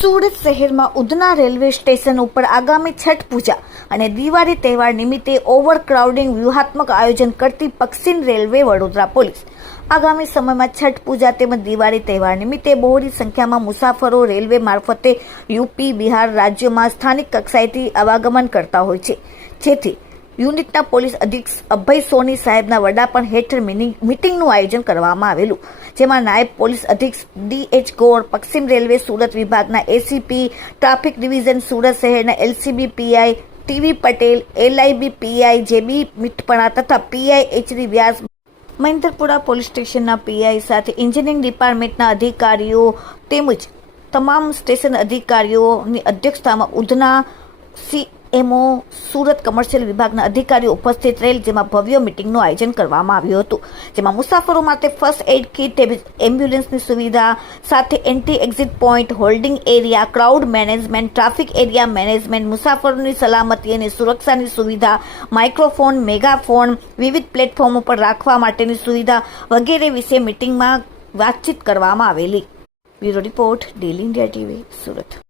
સુરત શહેરમાં Udhna railway station ઉપર આગામી છઠ પૂજા અને દિવાળી તહેવાર નિમિત્તે ઓવરક્રાઉડિંગ વ્યૂહાત્મક આયોજન કરતી પશ્ચિમ રેલવે વડોદરા પોલીસ આગામી સમયમાં છઠ પૂજા તેમજ દિવાળી તહેવાર નિમિત્તે બહોળી સંખ્યામાં મુસાફરો રેલવે મારફતે યુપી બિહાર રાજ્યોમાં સ્થાનિક કક્ષાએથી આવાગમન કરતા હોય છે, જેથી યુનિટના પોલીસ અધિક્ષક અભય સોની સાહેબના વડાપણ હેઠળ મીટિંગનું આયોજન કરવામાં આવેલું, જેમાં નાયબ પોલીસ અધિક્ષક DH ગોર, પશ્ચિમ રેલવે સુરત વિભાગના ACP, ટ્રાફિક ડિવિઝન સુરત શહેરના LCB PI TV Patel, LIB PI JB મીઠપણા તથા PI HD વ્યાસ, મહેન્દ્રપુરા પોલીસ સ્ટેશનના PI સાથે એન્જિનિયરિંગ ડિપાર્ટમેન્ટના અધિકારીઓ તેમજ તમામ સ્ટેશન અધિકારીઓની અધ્યક્ષતામાં ઉધના CMO સુરત કમર્શિયલ વિભાગના અધિકારીઓ ઉપસ્થિત રહેલ, જેમાં ભવ્ય મીટિંગનું આયોજન કરવામાં આવ્યું હતું, જેમાં મુસાફરો માટે ફર્સ્ટ એડ કિટ, એમ્બ્યુલન્સની સુવિધા સાથે anti exit point, holding area, crowd management, traffic area management, મુસાફરોની સલામતી અને સુરક્ષાની સુવિધા, માઇક્રોફોન, મેગાફોન, વિવિધ પ્લેટફોર્મ ઉપર રાખવા માટેની સુવિધા વગેરે વિશે મીટિંગમાં વાતચીત કરવામાં આવેલી. Bureau report, daily India TV, Surat.